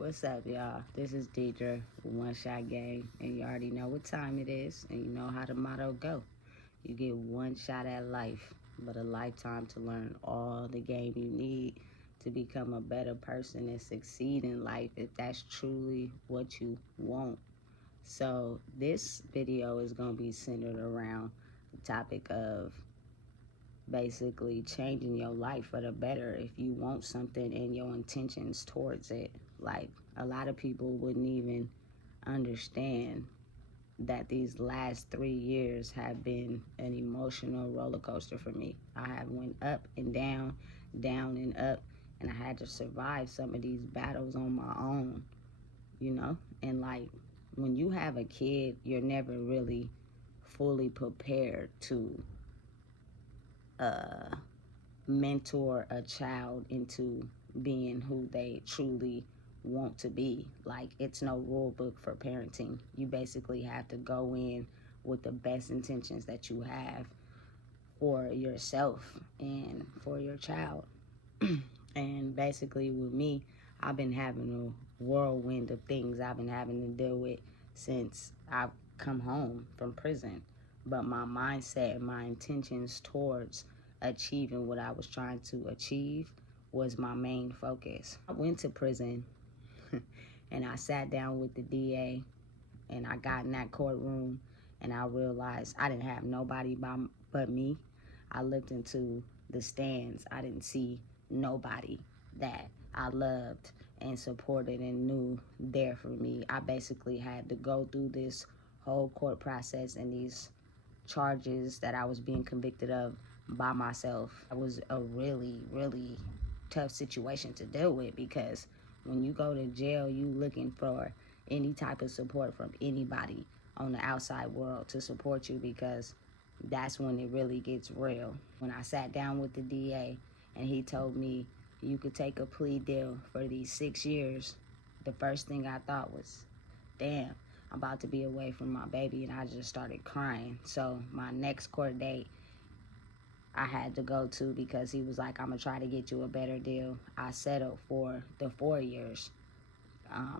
What's up, y'all? This is Deidre with One Shot Game, and you already know what time it is, and you know how the motto go. You get one shot at life, but a lifetime to learn all the game you need to become a better person and succeed in life if that's truly what you want. So this video is going to be centered around the topic of basically changing your life for the better if you want something and your intentions towards it. Like, a lot of people wouldn't even understand that these last 3 years have been an emotional roller coaster for me. I have went up and down, down and up, and I had to survive some of these battles on my own, you know? And like, when you have a kid, you're never really fully prepared to mentor a child into being who they truly want to be. Like, it's no rule book for parenting. You basically have to go in with the best intentions that you have for yourself and for your child. And basically with me, I've been having a whirlwind of things I've been having to deal with since I've come home from prison. But my mindset and my intentions towards achieving what I was trying to achieve was my main focus. I went to prison and I sat down with the DA and I got in that courtroom and I realized I didn't have nobody but me. I looked into the stands. I didn't see nobody that I loved and supported and knew there for me. I basically had to go through this whole court process and these charges that I was being convicted of by myself. It was a really, really tough situation to deal with, because when you go to jail, you looking for any type of support from anybody on the outside world to support you, because that's when it really gets real. When I sat down with the DA and he told me you could take a plea deal for these 6 years, the first thing I thought was, damn, I'm about to be away from my baby, and I just started crying. So my next court date I had to go to, because he was like, I'm gonna try to get you a better deal. I settled for the 4 years.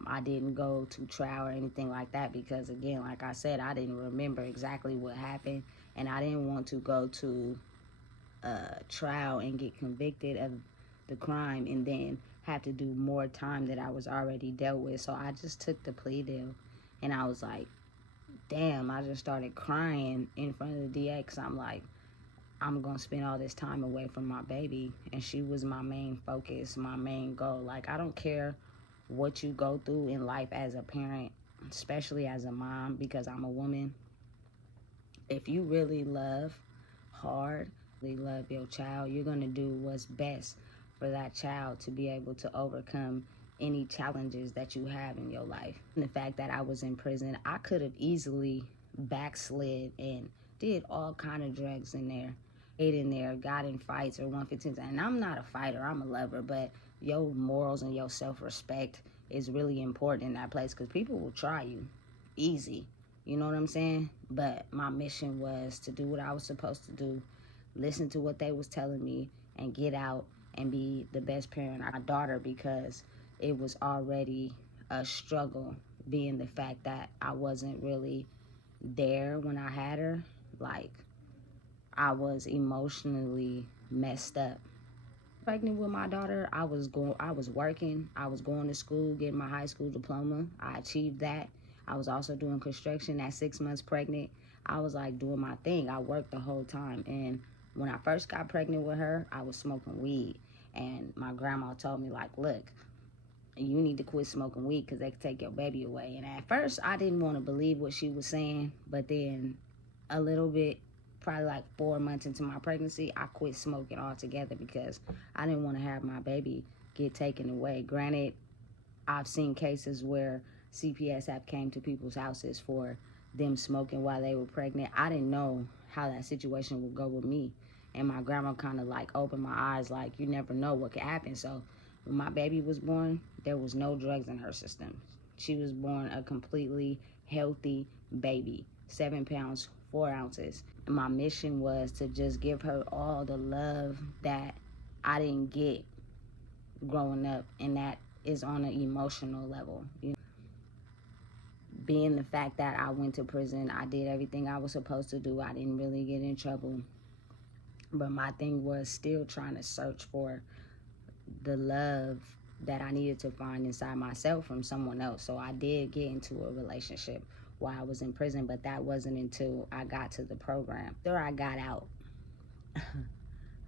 I didn't go to trial or anything like that because, again, like I said, I didn't remember exactly what happened, and I didn't want to go to trial and get convicted of the crime and then have to do more time that I was already dealt with. So I just took the plea deal, and I was like, damn, I just started crying in front of the DA, because I'm like, I'm gonna spend all this time away from my baby, and she was my main focus, my main goal. Like, I don't care what you go through in life as a parent, especially as a mom, because I'm a woman. If you really love hard, really love your child, you're gonna do what's best for that child to be able to overcome any challenges that you have in your life. And the fact that I was in prison, I could have easily backslid and did all kind of drugs in there, ate in there, got in fights or 115. And I'm not a fighter, I'm a lover, but your morals and your self-respect is really important in that place, because people will try you easy. You know what I'm saying? But my mission was to do what I was supposed to do, listen to what they was telling me, and get out and be the best parent of my daughter, because it was already a struggle, being the fact that I wasn't really there when I had her. Like, I was emotionally messed up. Pregnant with my daughter, I was working, I was going to school, getting my high school diploma. I achieved that. I was also doing construction at 6 months pregnant. I was like doing my thing. I worked the whole time. And when I first got pregnant with her, I was smoking weed. And my grandma told me, like, look, you need to quit smoking weed because they can take your baby away. And at first, I didn't want to believe what she was saying. But then a little bit, probably like 4 months into my pregnancy, I quit smoking altogether, because I didn't want to have my baby get taken away. Granted, I've seen cases where CPS have came to people's houses for them smoking while they were pregnant. I didn't know how that situation would go with me. And my grandma kind of like opened my eyes, like, you never know what could happen. So when my baby was born, there was no drugs in her system. She was born a completely healthy baby, 7 pounds, 4 ounces. And my mission was to just give her all the love that I didn't get growing up in that is on an emotional level. You know, being the fact that I went to prison, I did everything I was supposed to do. I didn't really get in trouble. But my thing was still trying to search for the love that I needed to find inside myself from someone else. So I did get into a relationship while I was in prison, but that wasn't until I got to the program. After I got out,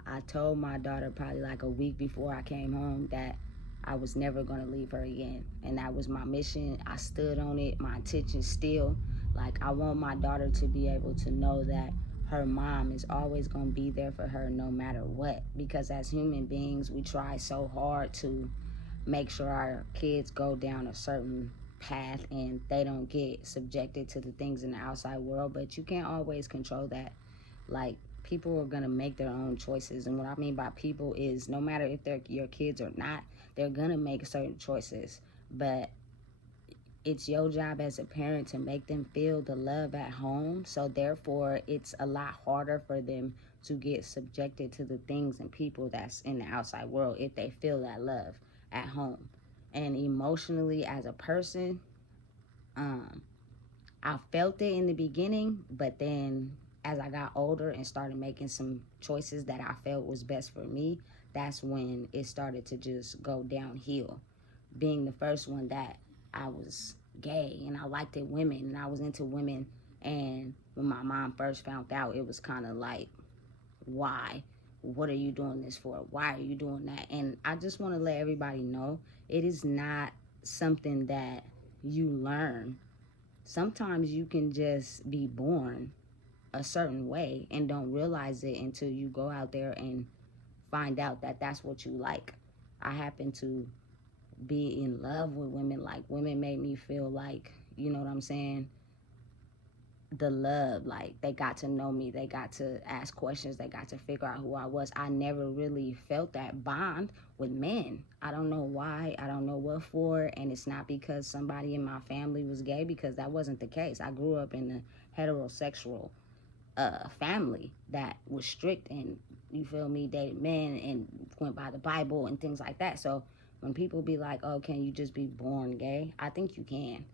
I told my daughter probably like a week before I came home that I was never going to leave her again. And that was my mission. I stood on it. My intention still. Like, I want my daughter to be able to know that her mom is always going to be there for her no matter what. Because as human beings, we try so hard to make sure our kids go down a certain path and they don't get subjected to the things in the outside world. But you can't always control that. Like, people are gonna make their own choices, and what I mean by people is no matter if they're your kids or not, they're gonna make certain choices. But it's your job as a parent to make them feel the love at home, so therefore it's a lot harder for them to get subjected to the things and people that's in the outside world if they feel that love at home. And emotionally, as a person, um I felt it in the beginning, but then as I got older and started making some choices that I felt was best for me, that's when it started to just go downhill. Being the first one that I was gay and I liked it women and I was into women, and when my mom first found out, it was kind of like, why? What are you doing this for? Why are you doing that? And I just want to let everybody know it is not something that you learn. Sometimes you can just be born a certain way and don't realize it until you go out there and find out that that's what you like. I happen to be in love with women. Like, women made me feel like, you know what I'm saying, the love. Like, they got to know me, they got to ask questions, they got to figure out who I was. I never really felt that bond with men. I don't know why, I don't know what for, and it's not because somebody in my family was gay, because that wasn't the case. I grew up in a heterosexual family that was strict, and you feel me, dated men and went by the Bible and things like that. So when people be like, oh, can you just be born gay, I think you can.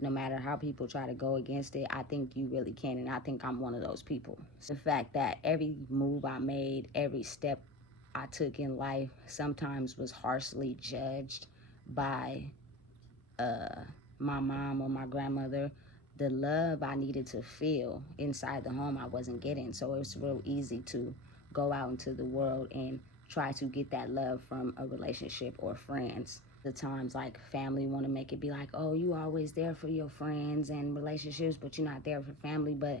No matter how people try to go against it, I think you really can, and I think I'm one of those people. So the fact that every move I made, every step I took in life sometimes was harshly judged by my mom or my grandmother. The love I needed to feel inside the home I wasn't getting, so it was real easy to go out into the world and try to get that love from a relationship or friends. The times, like, family want to make it be like, oh, you always there for your friends and relationships, but you're not there for family. But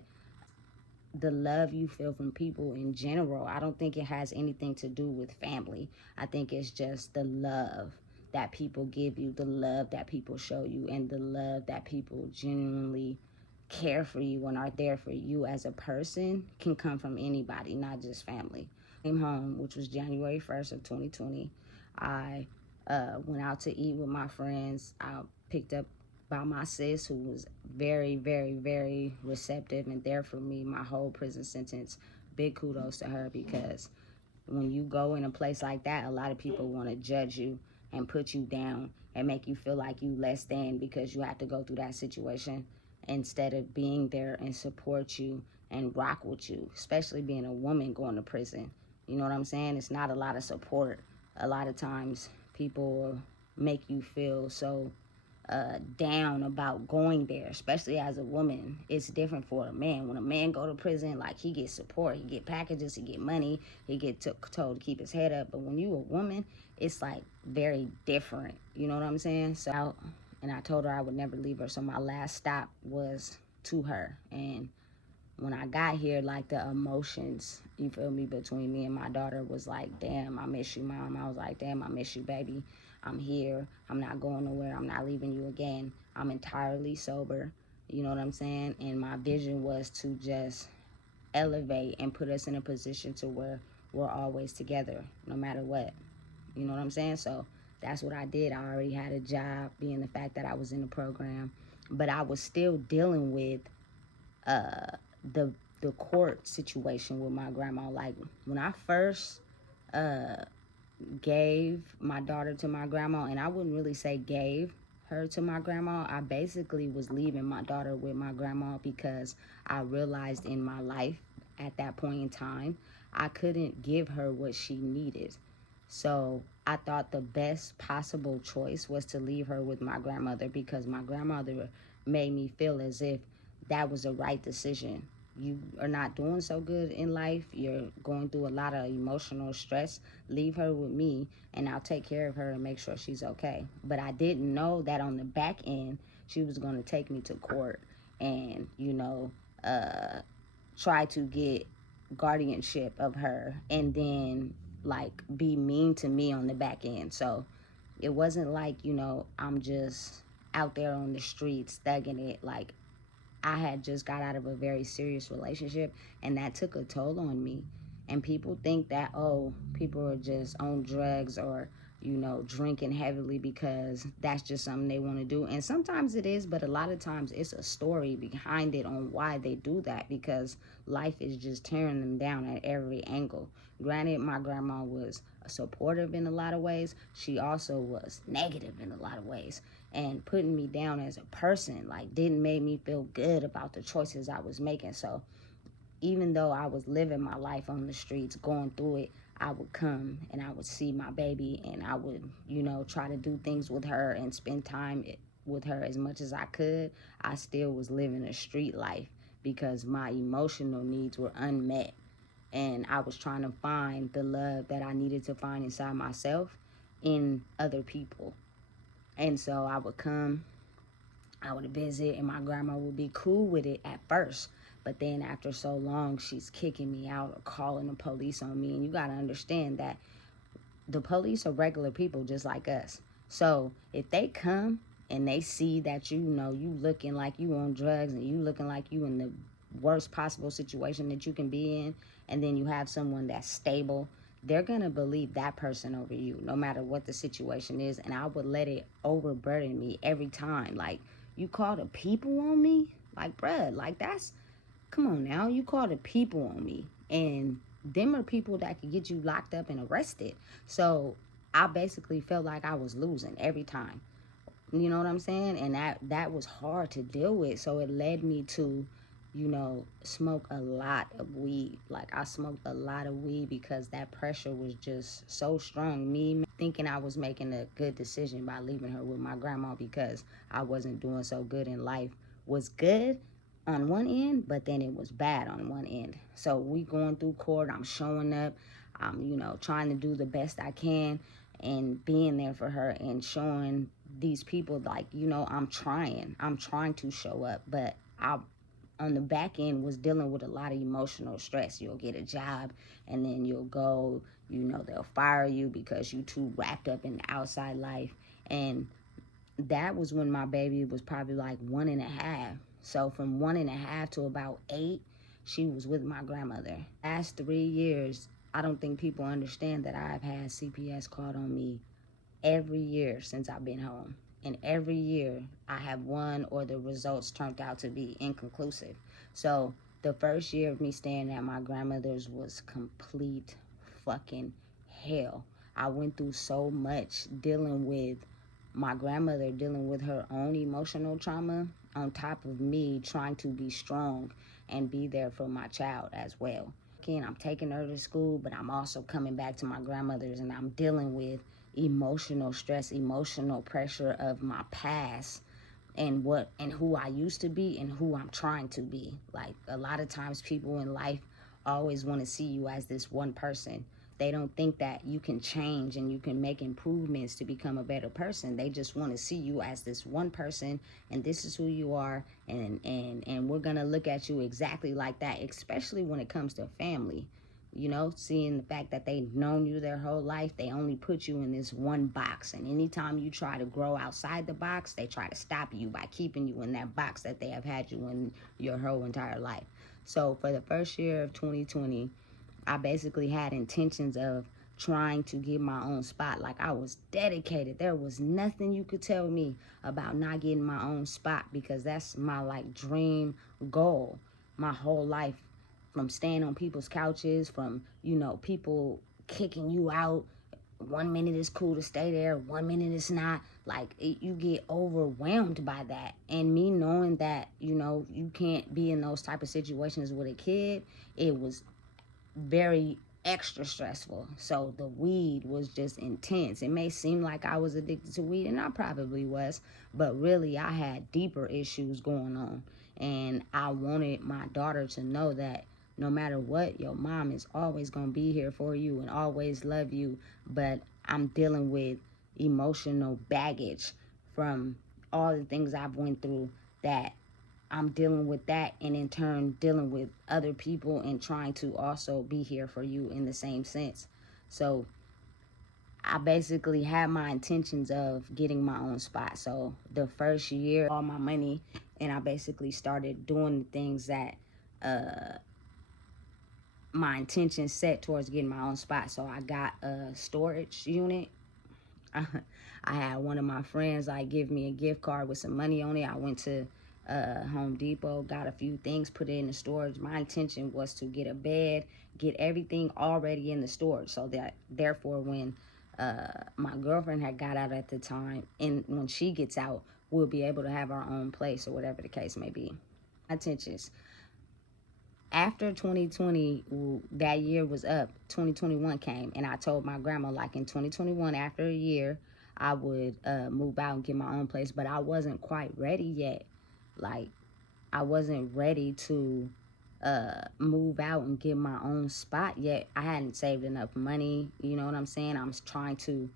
the love you feel from people in general, I don't think it has anything to do with family. I think it's just the love that people give you, the love that people show you, and the love that people genuinely care for you and are there for you as a person can come from anybody, not just family. Came home, which was January 1st of 2020. I went out to eat with my friends. I picked up by my sis, who was very, very, very receptive and there for me my whole prison sentence. Big kudos to her, because when you go in a place like that, a lot of people want to judge you and put you down and make you feel like you less than because you have to go through that situation, instead of being there and support you and rock with you, especially being a woman going to prison. You know what I'm saying? It's not a lot of support. A lot of times people make you feel so down about going there, especially as a woman. It's different for a man. When a man go to prison, like, he gets support, he get packages, he get money, he get told to keep his head up. But when you a woman, it's like very different. You know what I'm saying? So, and I told her I would never leave her. So my last stop was to her. And when I got here, like, the emotions, you feel me, between me and my daughter was like, damn, I miss you, mom. I was like, damn, I miss you, baby. I'm here. I'm not going nowhere. I'm not leaving you again. I'm entirely sober. You know what I'm saying? And my vision was to just elevate and put us in a position to where we're always together, no matter what. You know what I'm saying? So that's what I did. I already had a job, being the fact that I was in the program, but I was still dealing with uh, the court situation with my grandma. Like, when I first gave my daughter to my grandma, and I wouldn't really say gave her to my grandma. I basically was leaving my daughter with my grandma because I realized in my life at that point in time I couldn't give her what she needed. So I thought the best possible choice was to leave her with my grandmother because my grandmother made me feel as if that was the right decision. You are not doing so good in life. You're going through a lot of emotional stress. Leave her with me and I'll take care of her and make sure she's okay. But I didn't know that on the back end, she was going to take me to court and, uh, try to get guardianship of her and then like be mean to me on the back end. So it wasn't like, I'm just out there on the streets thugging it. Like I had just got out of a very serious relationship and that took a toll on me. And people think that, oh, people are just on drugs or, drinking heavily because that's just something they want to do. And sometimes it is, but a lot of times it's a story behind it on why they do that because life is just tearing them down at every angle. Granted, my grandma was supportive in a lot of ways. She also was negative in a lot of ways and putting me down as a person like didn't make me feel good about the choices I was making. So even though I was living my life on the streets going through it, I would come and I would see my baby and I would, try to do things with her and spend time with her as much as I could. I still was living a street life because my emotional needs were unmet and I was trying to find the love that I needed to find inside myself in other people. And so I would come, I would visit, and my grandma would be cool with it at first. But then after so long, she's kicking me out or calling the police on me. And you got to understand that the police are regular people just like us. So if they come and they see that you looking like you on drugs and you looking like you in the worst possible situation that you can be in, and then you have someone that's stable, they're gonna believe that person over you, no matter what the situation is. And I would let it overburden me every time. Like, you call the people on me? Like, bruh, like that's come on now, you call the people on me. And them are people that could get you locked up and arrested. So I basically felt like I was losing every time. You know what I'm saying? And that was hard to deal with. So it led me to, smoke a lot of weed. Like I smoked a lot of weed because that pressure was just so strong. Me thinking I was making a good decision by leaving her with my grandma because I wasn't doing so good in life was good on one end, but then it was bad on one end. So we going through court, I'm showing up, I'm, trying to do the best I can and being there for her and showing these people like, I'm trying to show up, but I on the back end was dealing with a lot of emotional stress. You'll get a job and then you'll go, they'll fire you because you too wrapped up in the outside life. And that was when my baby was probably like 1.5. So from 1.5 to about 8, she was with my grandmother. Last 3 years, I don't think people understand that I've had CPS called on me every year since I've been home. And every year I have won or the results turned out to be inconclusive. So the first year of me staying at my grandmother's was complete fucking hell. I went through so much dealing with my grandmother, dealing with her own emotional trauma, on top of me trying to be strong and be there for my child as well. Again, I'm taking her to school, but I'm also coming back to my grandmother's and I'm dealing with emotional stress, emotional pressure of my past and what and who I used to be and who I'm trying to be. Like a lot of times people in life always want to see you as this one person. They don't think that you can change and you can make improvements to become a better person. They just want to see you as this one person and this is who you are and we're going to look at you exactly like that, especially when it comes to family. Seeing the fact that they've known you their whole life, they only put you in this one box. And anytime you try to grow outside the box, they try to stop you by keeping you in that box that they have had you in your whole entire life. So for the first year of 2020, I basically had intentions of trying to get my own spot. Like I was dedicated. There was nothing you could tell me about not getting my own spot because that's my like dream goal my whole life, from staying on people's couches, from, people kicking you out, one minute it's cool to stay there, one minute it's not. Like you get overwhelmed by that, and me knowing that you can't be in those type of situations with a kid, it was very extra stressful. So the weed was just intense. It may seem like I was addicted to weed, and I probably was, but really I had deeper issues going on. And I wanted my daughter to know that no matter what, your mom is always going to be here for you and always love you. But I'm dealing with emotional baggage from all the things I've went through, that I'm dealing with that, and in turn dealing with other people and trying to also be here for you in the same sense. So I basically had my intentions of getting my own spot. So the first year, all my money, and I basically started doing the things that my intention set towards getting my own spot. So I got a storage unit. I had one of my friends like give me a gift card with some money on it. I went to Home Depot, got a few things, put it in the storage. My intention was to get a bed, get everything already in the storage, so that therefore when my girlfriend had got out at the time, and when she gets out, we'll be able to have our own place or whatever the case may be. Intentions. After 2020, that year was up, 2021 came, and I told my grandma, like, in 2021, after a year, I would move out and get my own place, but I wasn't quite ready yet. Like, I wasn't ready to move out and get my own spot yet. I hadn't saved enough money, you know what I'm saying? I was trying to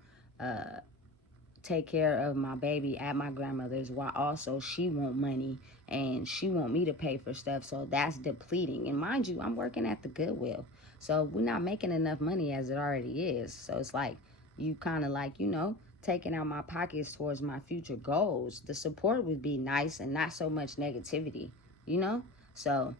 take care of my baby at my grandmother's, while also she want money and she want me to pay for stuff. So that's depleting. And mind you, I'm working at the Goodwill, so we're not making enough money as it already is. So it's like you kind of like taking out my pockets towards my future goals. The support would be nice and not so much negativity, so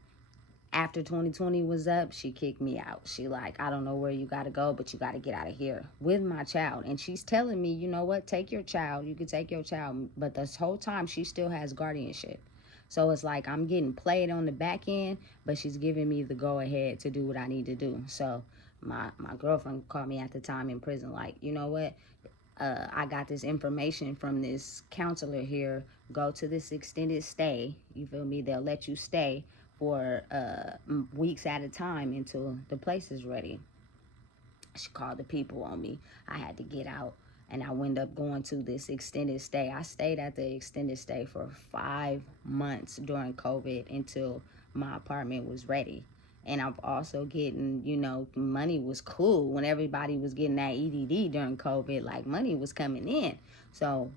after 2020 was up, she kicked me out. She like, I don't know where you got to go, but you got to get out of here with my child. And she's telling me, you know what, take your child. You can take your child. But this whole time, she still has guardianship. So it's like I'm getting played on the back end, but she's giving me the go ahead to do what I need to do. So my girlfriend called me at the time in prison, like, you know what, I got this information from this counselor here. Go to this extended stay. You feel me? They'll let you stay for weeks at a time until the place is ready. She called the people on me. I had to get out, and I wound up going to this extended stay. I stayed at the extended stay for 5 months during COVID until my apartment was ready. And I'm also getting, money was cool when everybody was getting that EDD during COVID. Like, money was coming in. So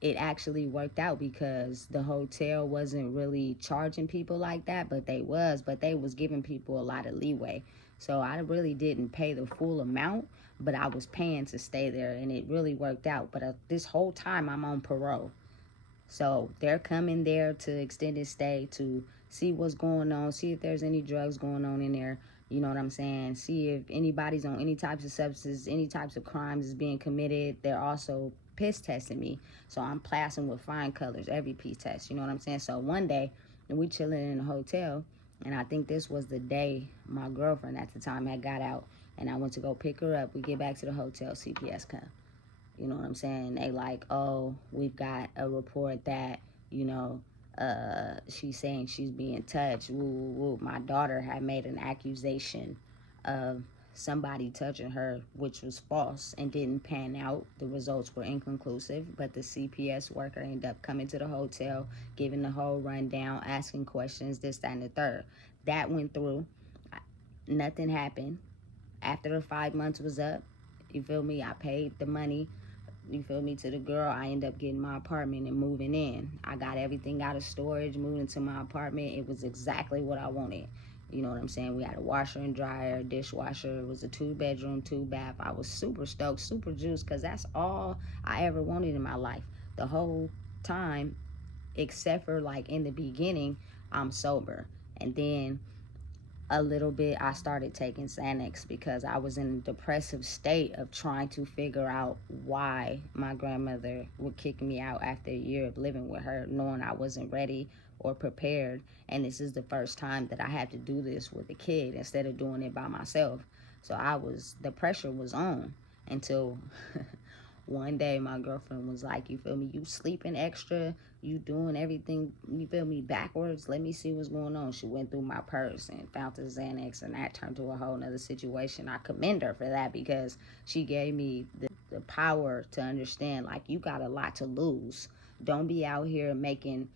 it actually worked out because the hotel wasn't really charging people like that, but they was giving people a lot of leeway. So I really didn't pay the full amount, but I was paying to stay there, and it really worked out. But this whole time I'm on parole. So they're coming there to extended stay to see what's going on, see if there's any drugs going on in there. You know what I'm saying? See if anybody's on any types of substances, any types of crimes is being committed. They're also piss testing me. So I'm passing with fine colors every piece test. You know what I'm saying? So one day, we chilling in the hotel, and I think this was the day my girlfriend at the time had got out, and I went to go pick her up. We get back to the hotel, CPS come. You know what I'm saying? They like, oh, we've got a report that, she's saying she's being touched. Woo, woo, woo. My daughter had made an accusation of somebody touching her, which was false and didn't pan out. The results were inconclusive, but the CPS worker ended up coming to the hotel, giving the whole rundown, asking questions, this, that, and the third. That went through. Nothing happened. After the 5 months was up, you feel me? I paid the money, you feel me, to the girl. I ended up getting my apartment and moving in. I got everything out of storage, moved into my apartment. It was exactly what I wanted. You know what I'm saying? We had a washer and dryer, dishwasher. It was a 2-bedroom, 2-bath. I was super stoked, super juiced, because that's all I ever wanted in my life. The whole time, except for like in the beginning, I'm sober. And then a little bit I started taking Xanax because I was in a depressive state of trying to figure out why my grandmother would kick me out after a year of living with her, knowing I wasn't ready or prepared. And this is the first time that I had to do this with a kid instead of doing it by myself. So the pressure was on. until one day my girlfriend was like, you feel me, you sleeping extra, you doing everything, you feel me, backwards, let me see what's going on. She went through my purse and found the Xanax, and that turned to a whole nother situation. I commend her for that, because she gave me the power to understand, like, you got a lot to lose. Don't be out here making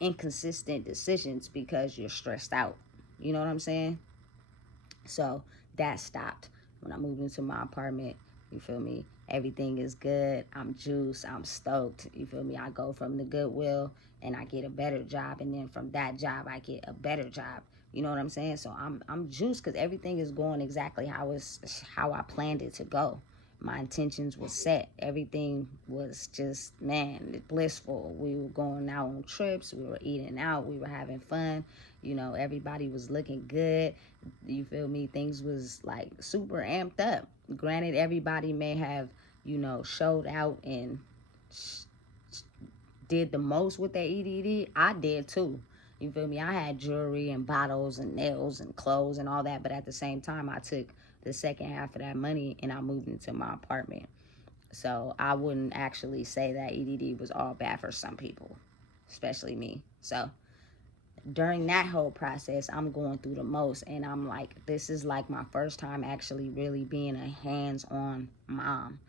inconsistent decisions because you're stressed out. You know what I'm saying? So that stopped when I moved into my apartment. You feel me? Everything is good. I'm juiced. I'm stoked. You feel me? I go from the Goodwill and I get a better job, and then from that job I get a better job. You know what I'm saying? So I'm juiced because everything is going exactly how I planned it to go. My intentions were set. Everything was just, man, blissful. We were going out on trips. We were eating out. We were having fun. You know, everybody was looking good. You feel me? Things was like super amped up. Granted, everybody may have, you know, showed out and did the most with their EDD. I did too. You feel me? I had jewelry and bottles and nails and clothes and all that, but at the same time, I took the second half of that money and I moved into my apartment. So I wouldn't actually say that EDD was all bad for some people, especially me. So during that whole process, I'm going through the most, and I'm like, this is like my first time actually really being a hands-on mom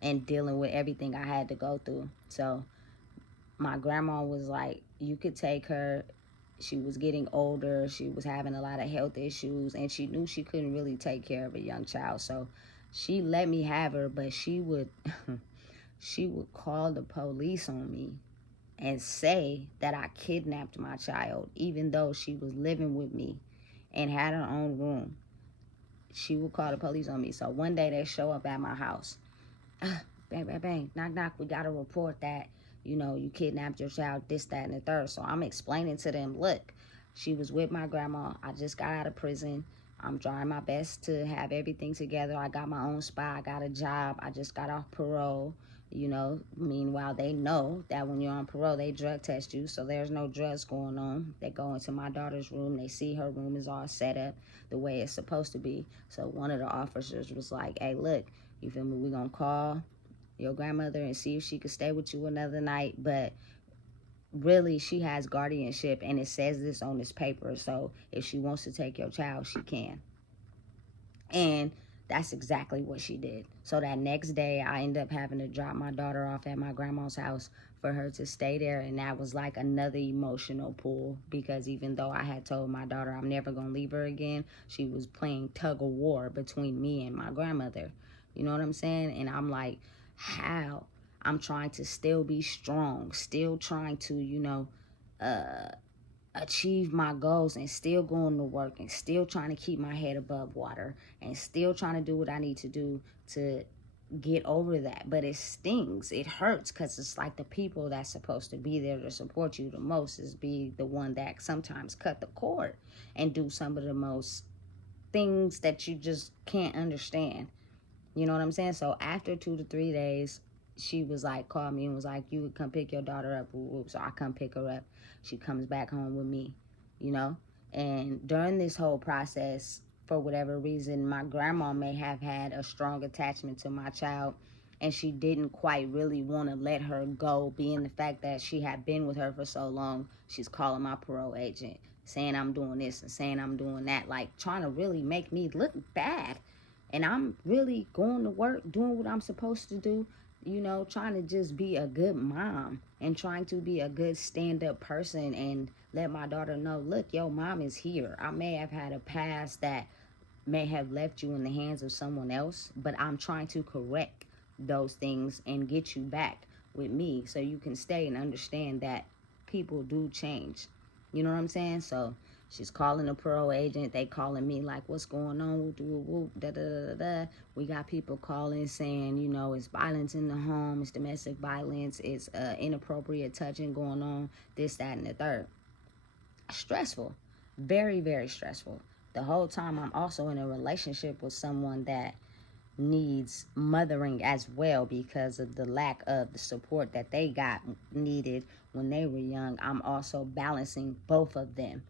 and dealing with everything I had to go through. So my grandma was like, you could take her. She was getting older. She was having a lot of health issues, and she knew she couldn't really take care of a young child. So she let me have her, but she would she would call the police on me and say that I kidnapped my child, even though she was living with me and had her own room. She would call the police on me. So one day they show up at my house. Bang, bang, bang, knock, knock. We got to report that, you know, you kidnapped your child, this, that, and the third. So I'm explaining to them, look, she was with my grandma. I just got out of prison. I'm trying my best to have everything together. I got my own spot. I got a job. I just got off parole. You know, meanwhile, they know that when you're on parole, they drug test you. So there's no drugs going on. They go into my daughter's room. They see her room is all set up the way it's supposed to be. So one of the officers was like, hey, look, you feel me? We're going to call your grandmother and see if she could stay with you another night. But really, she has guardianship, and it says this on this paper. So if she wants to take your child, she can. And that's exactly what she did. So that next day, I ended up having to drop my daughter off at my grandma's house for her to stay there. And that was like another emotional pull, because even though I had told my daughter I'm never going to leave her again, she was playing tug of war between me and my grandmother. You know what I'm saying? And I'm like, how? I'm trying to still be strong, still trying to, you know, achieve my goals, and still going to work, and still trying to keep my head above water, and still trying to do what I need to do to get over that. But it stings, it hurts, because it's like the people that's supposed to be there to support you the most is be the one that sometimes cut the cord and do some of the most things that you just can't understand. You know what I'm saying? So after 2 to 3 days, she was like, called me and was like, you would come pick your daughter up. So I come pick her up. She comes back home with me, you know? And during this whole process, for whatever reason, my grandma may have had a strong attachment to my child, and she didn't quite really want to let her go, being the fact that she had been with her for so long. She's calling my parole agent, saying I'm doing this and saying I'm doing that, like trying to really make me look bad. And I'm really going to work, doing what I'm supposed to do, you know, trying to just be a good mom and trying to be a good stand-up person and let my daughter know, look, your mom is here. I may have had a past that may have left you in the hands of someone else, but I'm trying to correct those things and get you back with me so you can stay and understand that people do change. You know what I'm saying? So she's calling the parole agent. They calling me like, what's going on? Whoop, whoop, whoop, da, da, da, da. We got people calling saying, you know, it's violence in the home, it's domestic violence, it's inappropriate touching going on, this, that, and the third. Stressful. Very, very stressful. The whole time I'm also in a relationship with someone that needs mothering as well, because of the lack of the support that they got needed when they were young. I'm also balancing both of them.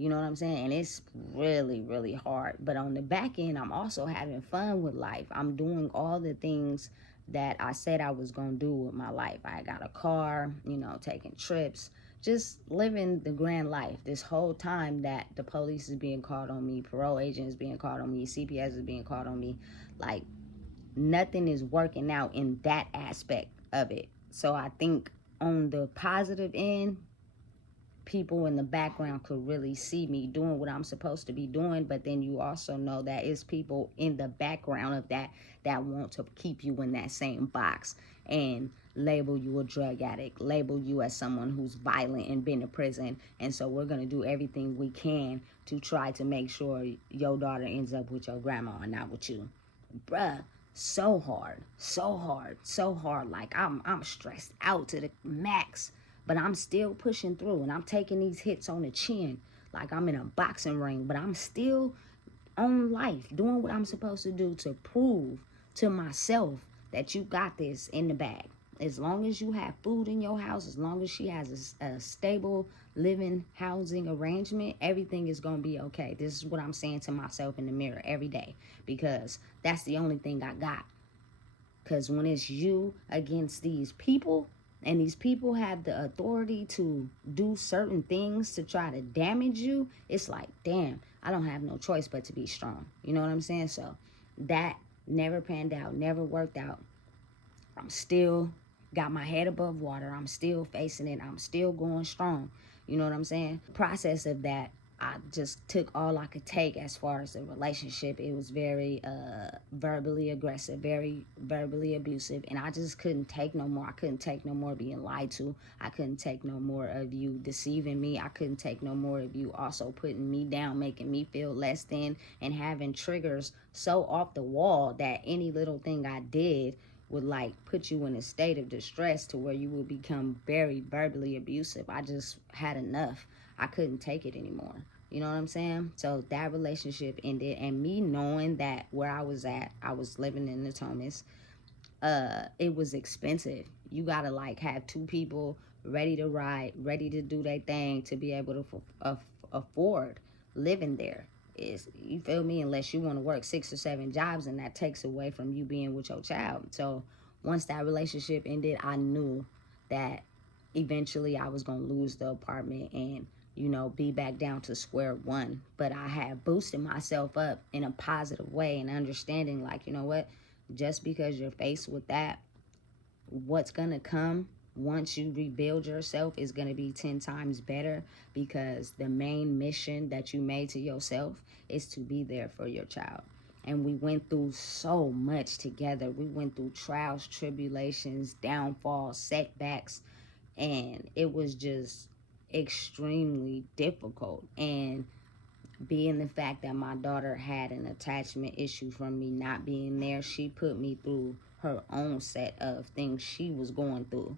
You know what I'm saying? And it's really, really hard. But on the back end, I'm also having fun with life. I'm doing all the things that I said I was going to do with my life. I got a car, taking trips, just living the grand life. This whole time that the police is being called on me, parole agent is being called on me, CPS is being called on me, like nothing is working out in that aspect of it. So I think on the positive end, people in the background could really see me doing what I'm supposed to be doing, but then you also know that it's people in the background of that want to keep you in that same box and label you a drug addict, label you as someone who's violent and been to prison. And so we're going to do everything we can to try to make sure your daughter ends up with your grandma and not with you. Bruh, so hard, so hard, so hard. Like I'm stressed out to the max, but I'm still pushing through and I'm taking these hits on the chin like I'm in a boxing ring, but I'm still on life, doing what I'm supposed to do to prove to myself that you got this in the bag. As long as you have food in your house, as long as she has a stable living housing arrangement, everything is going to be okay. This is what I'm saying to myself in the mirror every day, because that's the only thing I got. Because when it's you against these people, and these people have the authority to do certain things to try to damage you, it's like, damn, I don't have no choice but to be strong. You know what I'm saying? So that never panned out, never worked out. I'm still got my head above water. I'm still facing it. I'm still going strong. You know what I'm saying? The process of that, I just took all I could take as far as the relationship. It was very verbally aggressive, very verbally abusive, and I just couldn't take no more. I couldn't take no more being lied to. I couldn't take no more of you deceiving me. I couldn't take no more of you also putting me down, making me feel less than, and having triggers so off the wall that any little thing I did would like put you in a state of distress to where you would become very verbally abusive. I just had enough. I couldn't take it anymore. You know what I'm saying? So that relationship ended, and me knowing that where I was at, I was living in the Thomas, it was expensive. You gotta like have two people ready to ride, ready to do their thing to be able to afford living there. Is, you feel me? Unless you want to work 6 or 7 jobs, and that takes away from you being with your child. So once that relationship ended, I knew that eventually I was gonna lose the apartment and be back down to square one. But I had boosted myself up in a positive way and understanding, like, you know what, just because you're faced with that, what's gonna come once you rebuild yourself is gonna be 10 times better, because the main mission that you made to yourself is to be there for your child. And we went through so much together. We went through trials, tribulations, downfalls, setbacks, and it was just extremely difficult. And being the fact that my daughter had an attachment issue from me not being there, she put me through her own set of things she was going through.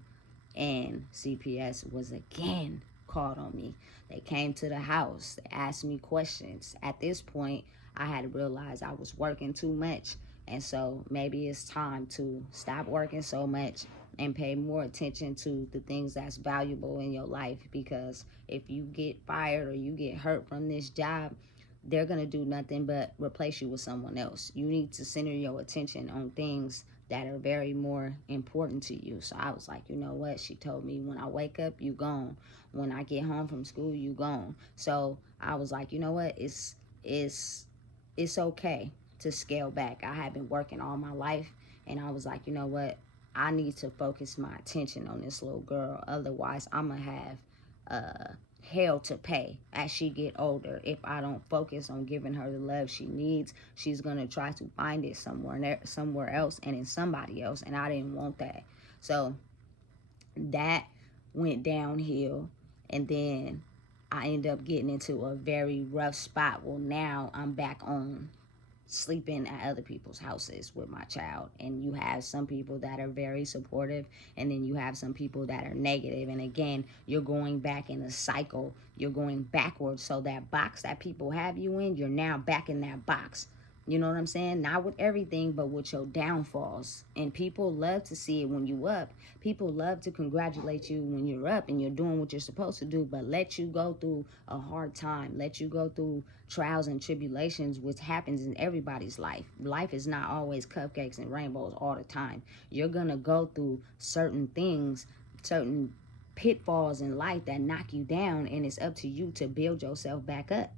And CPS was again called on me. They came to the house, they asked me questions. At this point, I had realized I was working too much. And so maybe it's time to stop working so much and pay more attention to the things that's valuable in your life. Because if you get fired or you get hurt from this job, they're going to do nothing but replace you with someone else. You need to center your attention on things that are very more important to you. So I was like, you know what? She told me, when I wake up, you gone. When I get home from school, you gone. So I was like, you know what? It's okay to scale back. I have been working all my life, and I was like, you know what? I need to focus my attention on this little girl. Otherwise, I'm going to have hell to pay as she get older. If I don't focus on giving her the love she needs, she's going to try to find it somewhere else and in somebody else, and I didn't want that. So that went downhill, and then I ended up getting into a very rough spot. Well, now I'm back on sleeping at other people's houses with my child. And you have some people that are very supportive, and then you have some people that are negative. And again, you're going back in a cycle. You're going backwards. So that box that people have you in, you're now back in that box. You know what I'm saying? Not with everything, but with your downfalls. And people love to see it when you up. People love to congratulate you when you're up and you're doing what you're supposed to do, but let you go through a hard time. Let you go through trials and tribulations, which happens in everybody's life. Life is not always cupcakes and rainbows all the time. You're going to go through certain things, certain pitfalls in life that knock you down, and it's up to you to build yourself back up.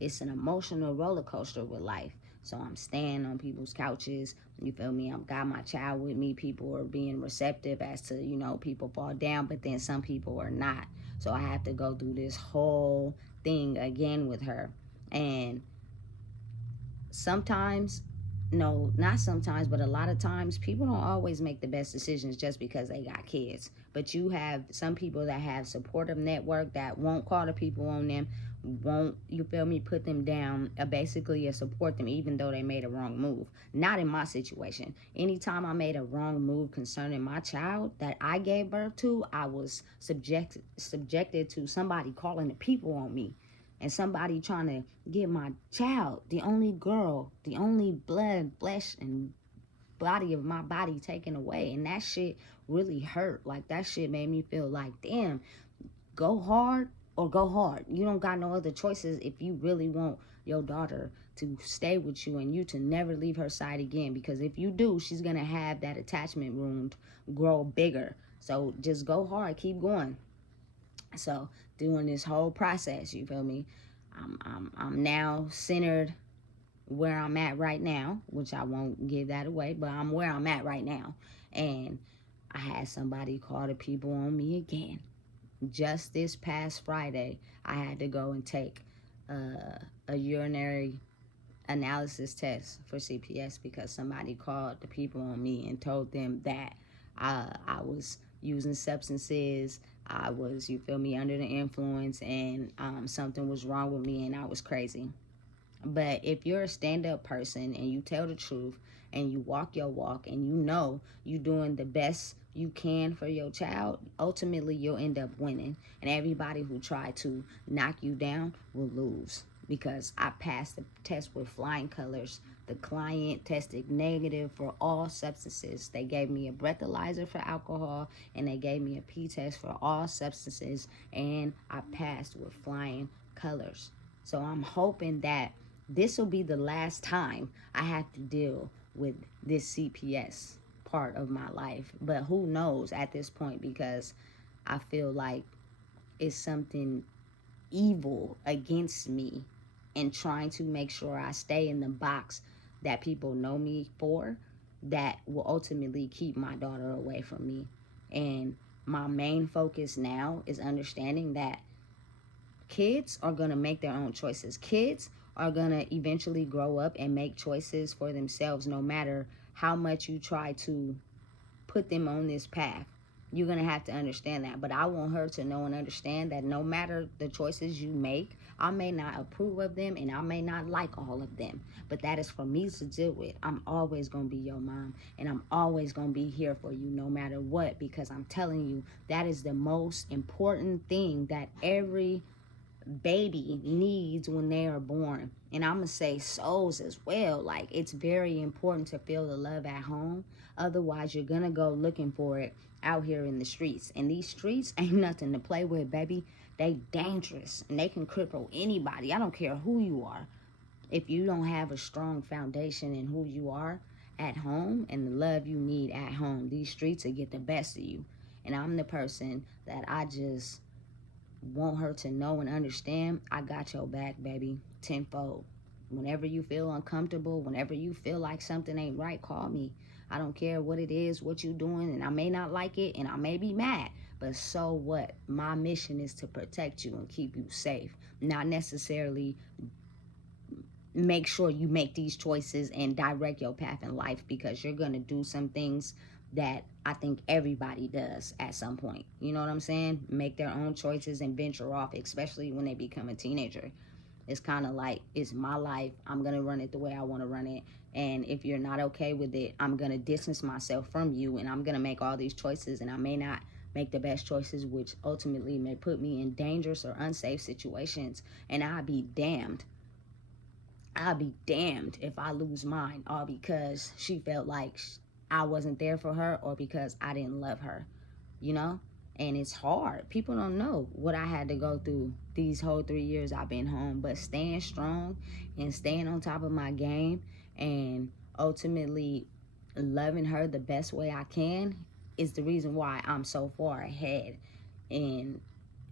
It's an emotional roller coaster with life. So I'm staying on people's couches. You feel me? I've got my child with me. People are being receptive as to, people fall down, but then some people are not. So I have to go through this whole thing again with her. And sometimes, no, not sometimes, but a lot of times, people don't always make the best decisions just because they got kids. But you have some people that have supportive network that won't call the people on them, won't, you feel me, put them down, basically support them even though they made a wrong move. Not in my situation. Anytime I made a wrong move concerning my child that I gave birth to, I was subjected to somebody calling the people on me, and somebody trying to get my child, the only girl, the only blood, flesh, and body of my body taken away. And that shit really hurt. Like, that shit made me feel like, damn, go hard or go hard. You don't got no other choices if you really want your daughter to stay with you and you to never leave her side again. Because if you do, she's going to have that attachment wound grow bigger. So just go hard, keep going. So doing this whole process, you feel me? I'm now centered where I'm at right now, which I won't give that away, but I'm where I'm at right now. And I had somebody call the people on me again. Just this past Friday, I had to go and take a urinary analysis test for CPS because somebody called the people on me and told them that I was using substances. I was, you feel me, under the influence, and something was wrong with me and I was crazy. But if you're a stand-up person and you tell the truth and you walk your walk and you know you're doing the best you can for your child, ultimately you'll end up winning. And everybody who tried to knock you down will lose. Because I passed the test with flying colors. The client tested negative for all substances. They gave me a breathalyzer for alcohol and they gave me a P-test for all substances, and I passed with flying colors. So I'm hoping that this will be the last time I have to deal with this CPS part of my life. But who knows at this point, because I feel like it's something evil against me and trying to make sure I stay in the box that people know me for, that will ultimately keep my daughter away from me. And my main focus now is understanding that kids are going to make their own choices. Kids are going to eventually grow up and make choices for themselves, no matter how much you try to put them on this path. You're going to have to understand that. But I want her to know and understand that no matter the choices you make, I may not approve of them and I may not like all of them. But that is for me to deal with. I'm always going to be your mom, and I'm always going to be here for you no matter what, because I'm telling you, that is the most important thing that every baby needs when they are born. And I'm gonna say souls as well. Like, it's very important to feel the love at home. Otherwise you're gonna go looking for it out here in the streets, and these streets ain't nothing to play with, baby. They dangerous and they can cripple anybody. I don't care who you are. If you don't have a strong foundation in who you are at home and the love you need at home, these streets will get the best of you. And I'm the person that I just want her to know and understand, I got your back, baby, tenfold. Whenever you feel uncomfortable, whenever you feel like something ain't right, call me. I don't care what it is, what you doing, and I may not like it, and I may be mad, but so what? My mission is to protect you and keep you safe, not necessarily make sure you make these choices and direct your path in life, because you're going to do some things that I think everybody does at some point. You know what I'm saying? Make their own choices and venture off, especially when they become a teenager. It's kind of like, it's my life. I'm going to run it the way I want to run it. And if you're not okay with it, I'm going to distance myself from you, and I'm going to make all these choices, and I may not make the best choices, which ultimately may put me in dangerous or unsafe situations. And I'll be damned. I'll be damned if I lose mine, all because she felt like I wasn't there for her, or because I didn't love her, you know? And it's hard. People don't know what I had to go through these whole 3 years I've been home, but staying strong and staying on top of my game and ultimately loving her the best way I can is the reason why I'm so far ahead in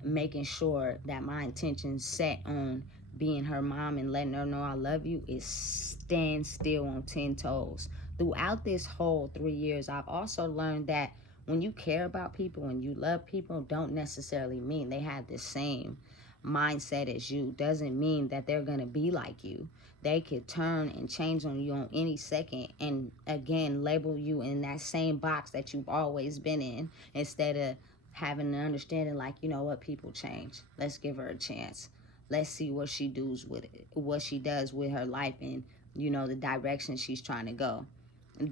making sure that my intentions set on being her mom and letting her know I love you is stand still on 10 toes. Throughout this whole 3 years, I've also learned that when you care about people and you love people, don't necessarily mean they have the same mindset as you. Doesn't mean that they're going to be like you. They could turn and change on you on any second and again label you in that same box that you've always been in, instead of having an understanding like, you know what, people change. Let's give her a chance. Let's see what she does with it, what she does with her life, and the direction she's trying to go.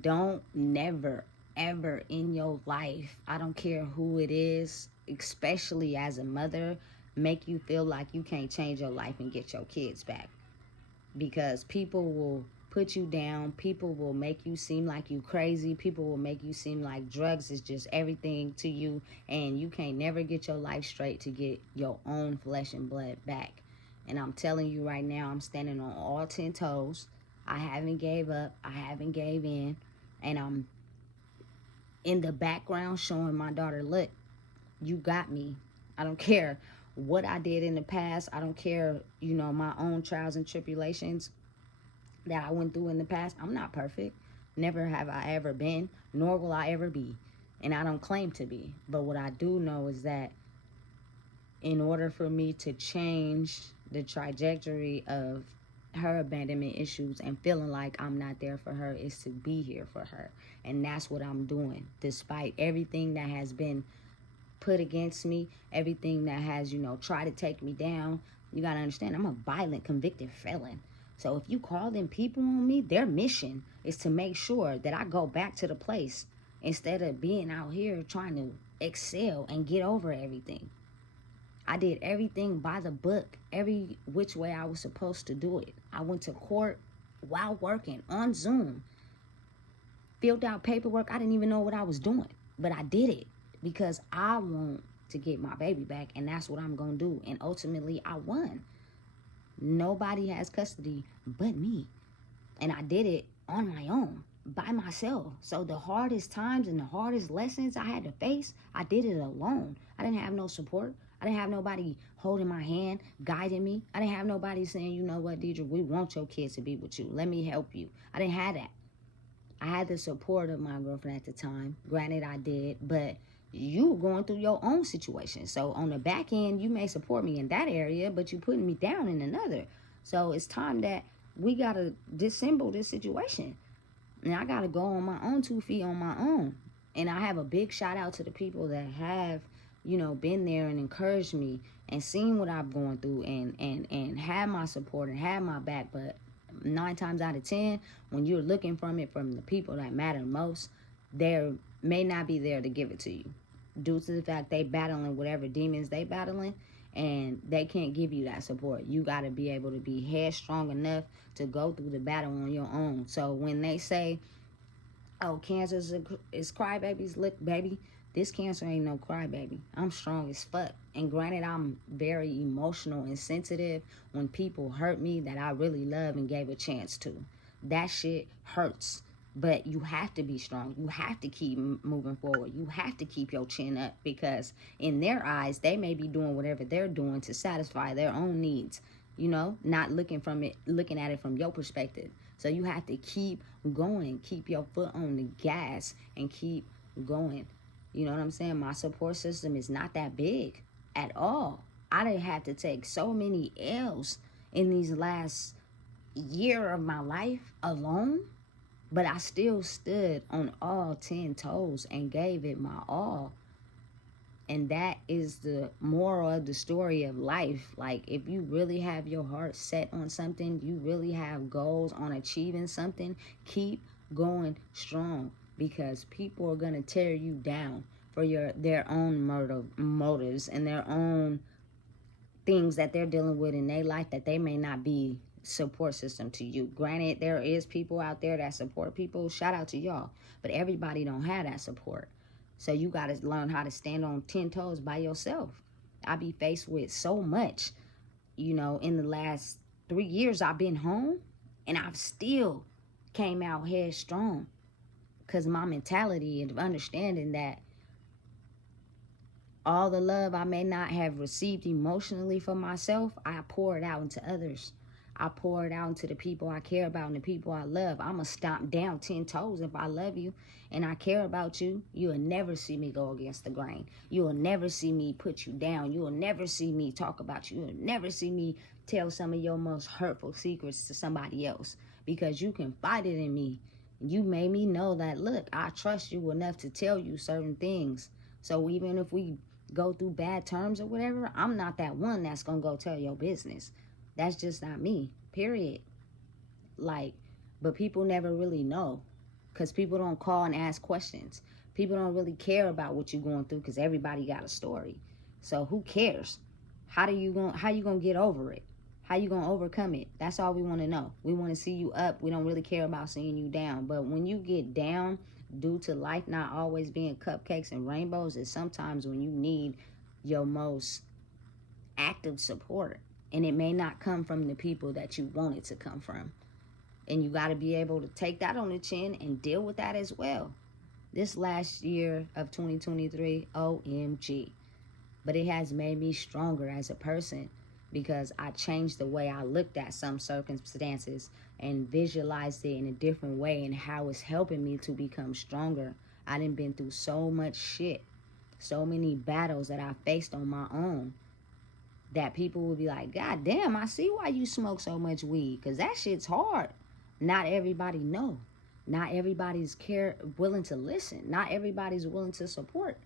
Don't never ever in your life, I don't care who it is, especially as a mother, make you feel like you can't change your life and get your kids back, because people will put you down. People will make you seem like you crazy. People will make you seem like drugs is just everything to you, and you can't never get your life straight to get your own flesh and blood back. And I'm telling you right now, I'm standing on all 10 toes. I haven't gave up. I haven't gave in. And I'm in the background showing my daughter, look, you got me. I don't care what I did in the past. I don't care, my own trials and tribulations that I went through in the past. I'm not perfect. Never have I ever been, nor will I ever be. And I don't claim to be. But what I do know is that in order for me to change the trajectory of her abandonment issues and feeling like I'm not there for her, is to be here for her. And that's what I'm doing. Despite everything that has been put against me, everything that has, tried to take me down, you got to understand, I'm a violent, convicted felon. So if you call them people on me, their mission is to make sure that I go back to the place instead of being out here trying to excel and get over everything. I did everything by the book, every which way I was supposed to do it. I went to court while working on Zoom, filled out paperwork. I didn't even know what I was doing, but I did it because I want to get my baby back, and that's what I'm going to do. And ultimately, I won. Nobody has custody but me. And I did it on my own, by myself. So the hardest times and the hardest lessons I had to face, I did it alone. I didn't have no support. I didn't have nobody holding my hand, guiding me. I didn't have nobody saying, you know what, Deidre, we want your kids to be with you. Let me help you. I didn't have that. I had the support of my girlfriend at the time. Granted, I did, but you going through your own situation. So on the back end, you may support me in that area, but you putting me down in another. So it's time that we got to dissemble this situation. And I got to go on my own 2 feet on my own. And I have a big shout out to the people that have, been there and encouraged me and seen what I'm going through and have my support and have my back. But 9 times out of 10, when you're looking from the people that matter most, they may not be there to give it to you, due to the fact they battling whatever demons they battling, and they can't give you that support. You got to be able to be headstrong enough to go through the battle on your own. So when they say, oh, cancer is crybabies, look, baby, this cancer ain't no crybaby. I'm strong as fuck. And granted, I'm very emotional and sensitive when people hurt me that I really love and gave a chance to. That shit hurts. But you have to be strong. You have to keep moving forward. You have to keep your chin up, because in their eyes, they may be doing whatever they're doing to satisfy their own needs, not looking at it from your perspective. So you have to keep going, keep your foot on the gas and keep going. You know what I'm saying? My support system is not that big at all. I didn't have to take so many L's in these last year of my life alone. But I still stood on all 10 toes and gave it my all. And that is the moral of the story of life. Like, if you really have your heart set on something, you really have goals on achieving something, keep going strong, because people are going to tear you down for their own motives and their own things that they're dealing with in their life that they may not be support system to you. Granted, there is people out there that support people. Shout out to y'all. But everybody don't have that support. So you got to learn how to stand on 10 toes by yourself. I be faced with so much, in the last 3 years I've been home, and I've still came out headstrong because my mentality of understanding that all the love I may not have received emotionally for myself, I pour it out into others. I pour it out into the people I care about and the people I love. I'm going to stomp down 10 toes if I love you and I care about you. You will never see me go against the grain. You will never see me put you down. You will never see me talk about you. You will never see me tell some of your most hurtful secrets to somebody else, because you can fight it in me. You made me know that, look, I trust you enough to tell you certain things. So even if we go through bad terms or whatever, I'm not that one that's going to go tell your business. That's just not me, period. Like, but people never really know, because people don't call and ask questions. People don't really care about what you're going through, because everybody got a story. So who cares? How you gonna get over it? How you gonna overcome it? That's all we want to know. We want to see you up. We don't really care about seeing you down. But when you get down, due to life not always being cupcakes and rainbows, is sometimes when you need your most active support. And it may not come from the people that you want it to come from. And you got to be able to take that on the chin and deal with that as well. This last year of 2023, OMG. But it has made me stronger as a person, because I changed the way I looked at some circumstances and visualized it in a different way, and how it's helping me to become stronger. I done been through so much shit, so many battles that I faced on my own, that people will be like, God damn, I see why you smoke so much weed, because that shit's hard. Not everybody know. Not everybody's willing to listen. Not everybody's willing to support.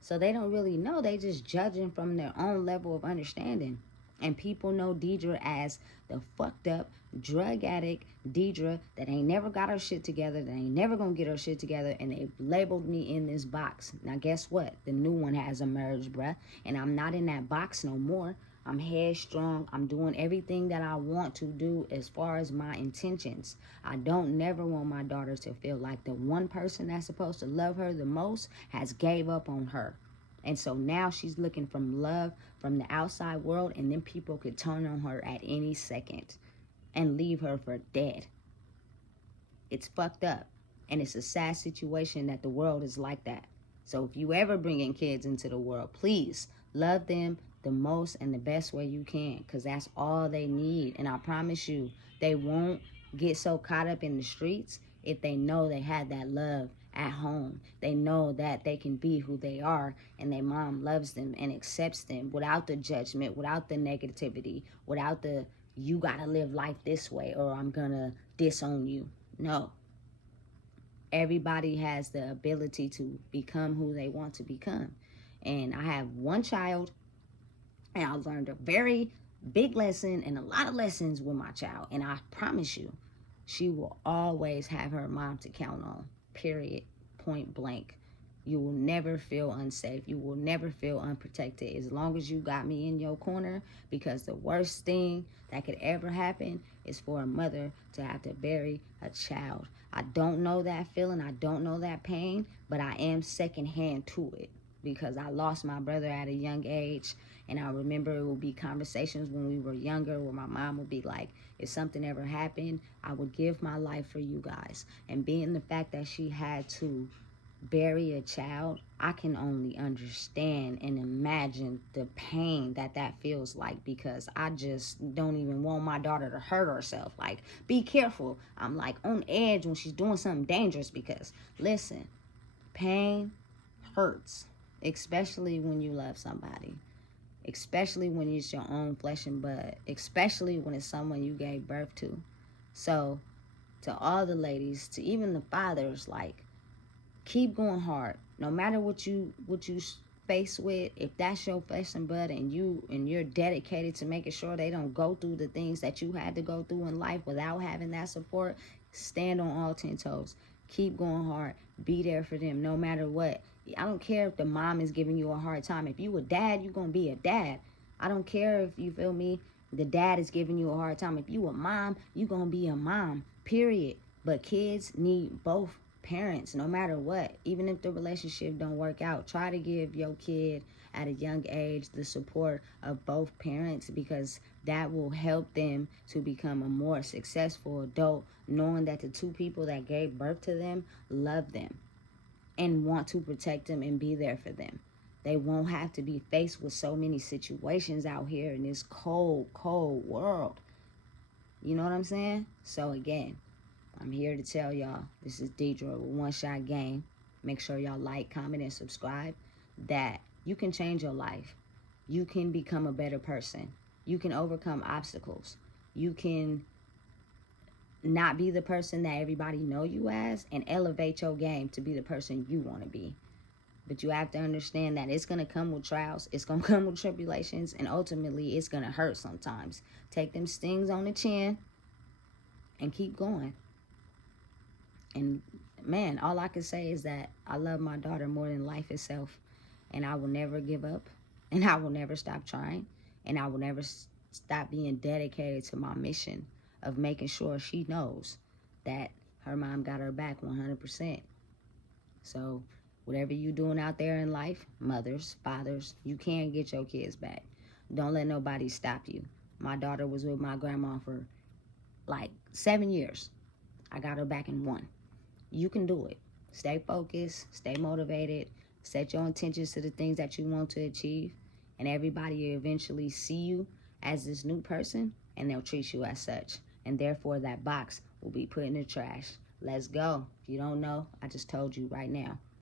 So they don't really know. They just judging from their own level of understanding. And people know Deidre as the fucked up drug addict Deidre that ain't never got her shit together, that ain't never gonna get her shit together, and they labeled me in this box. Now guess what? The new one has emerged, bruh. And I'm not in that box no more. I'm headstrong. I'm doing everything that I want to do as far as my intentions. I don't never want my daughter to feel like the one person that's supposed to love her the most has gave up on her. And so now she's looking from love from the outside world, and then people could turn on her at any second and leave her for dead. It's fucked up. And it's a sad situation that the world is like that. So if you ever bring in kids into the world, please love them the most and the best way you can, because that's all they need. And I promise you, they won't get so caught up in the streets if they know they had that love at home. They know that they can be who they are, and their mom loves them and accepts them without the judgment, without the negativity, without the you gotta live life this way or I'm gonna disown you. No. Everybody has the ability to become who they want to become. And I have one child, and I learned a very big lesson and a lot of lessons with my child. And I promise you, she will always have her mom to count on. Period. Point blank. You will never feel unsafe. You will never feel unprotected as long as you got me in your corner, because the worst thing that could ever happen is for a mother to have to bury a child. I don't know that feeling. I don't know that pain, but I am secondhand to it, because I lost my brother at a young age. And I remember it would be conversations when we were younger where my mom would be like, if something ever happened, I would give my life for you guys. And being the fact that she had to bury a child, I can only understand and imagine the pain that feels like, because I just don't even want my daughter to hurt herself. Like, be careful. I'm like on edge when she's doing something dangerous, because listen, pain hurts, especially when you love somebody, especially when it's your own flesh and blood, especially when it's someone you gave birth to. So to all the ladies, to even the fathers, like, keep going hard. No matter what you face with, if that's your flesh and blood, and you're dedicated to making sure they don't go through the things that you had to go through in life without having that support, stand on all 10 toes. Keep going hard. Be there for them no matter what. I don't care if the mom is giving you a hard time. If you a dad, you're going to be a dad. I don't care if, you feel me, The dad is giving you a hard time. If you a mom, you gonna be a mom, period. But kids need both parents, no matter what. Even if the relationship don't work out, try to give your kid at a young age the support of both parents, because that will help them to become a more successful adult, knowing that the two people that gave birth to them love them and want to protect them and be there for them. They won't have to be faced with so many situations out here in this cold, cold world. You know what I'm saying? So again, I'm here to tell y'all, this is Deidre with One Shot Game. Make sure y'all like, comment, and subscribe, that you can change your life. You can become a better person. You can overcome obstacles. You can not be the person that everybody know you as, and elevate your game to be the person you want to be. But you have to understand that it's going to come with trials. It's going to come with tribulations. And ultimately, it's going to hurt sometimes. Take them stings on the chin and keep going. And man, all I can say is that I love my daughter more than life itself. And I will never give up. And I will never stop trying. And I will never stop being dedicated to my mission of making sure she knows that her mom got her back 100%. So whatever you doing out there in life, mothers, fathers, you can get your kids back. Don't let nobody stop you. My daughter was with my grandma for like 7 years. I got her back in 1. You can do it. Stay focused, stay motivated, set your intentions to the things that you want to achieve, and everybody will eventually see you as this new person, and they'll treat you as such. And therefore, that box will be put in the trash. Let's go. If you don't know, I just told you right now.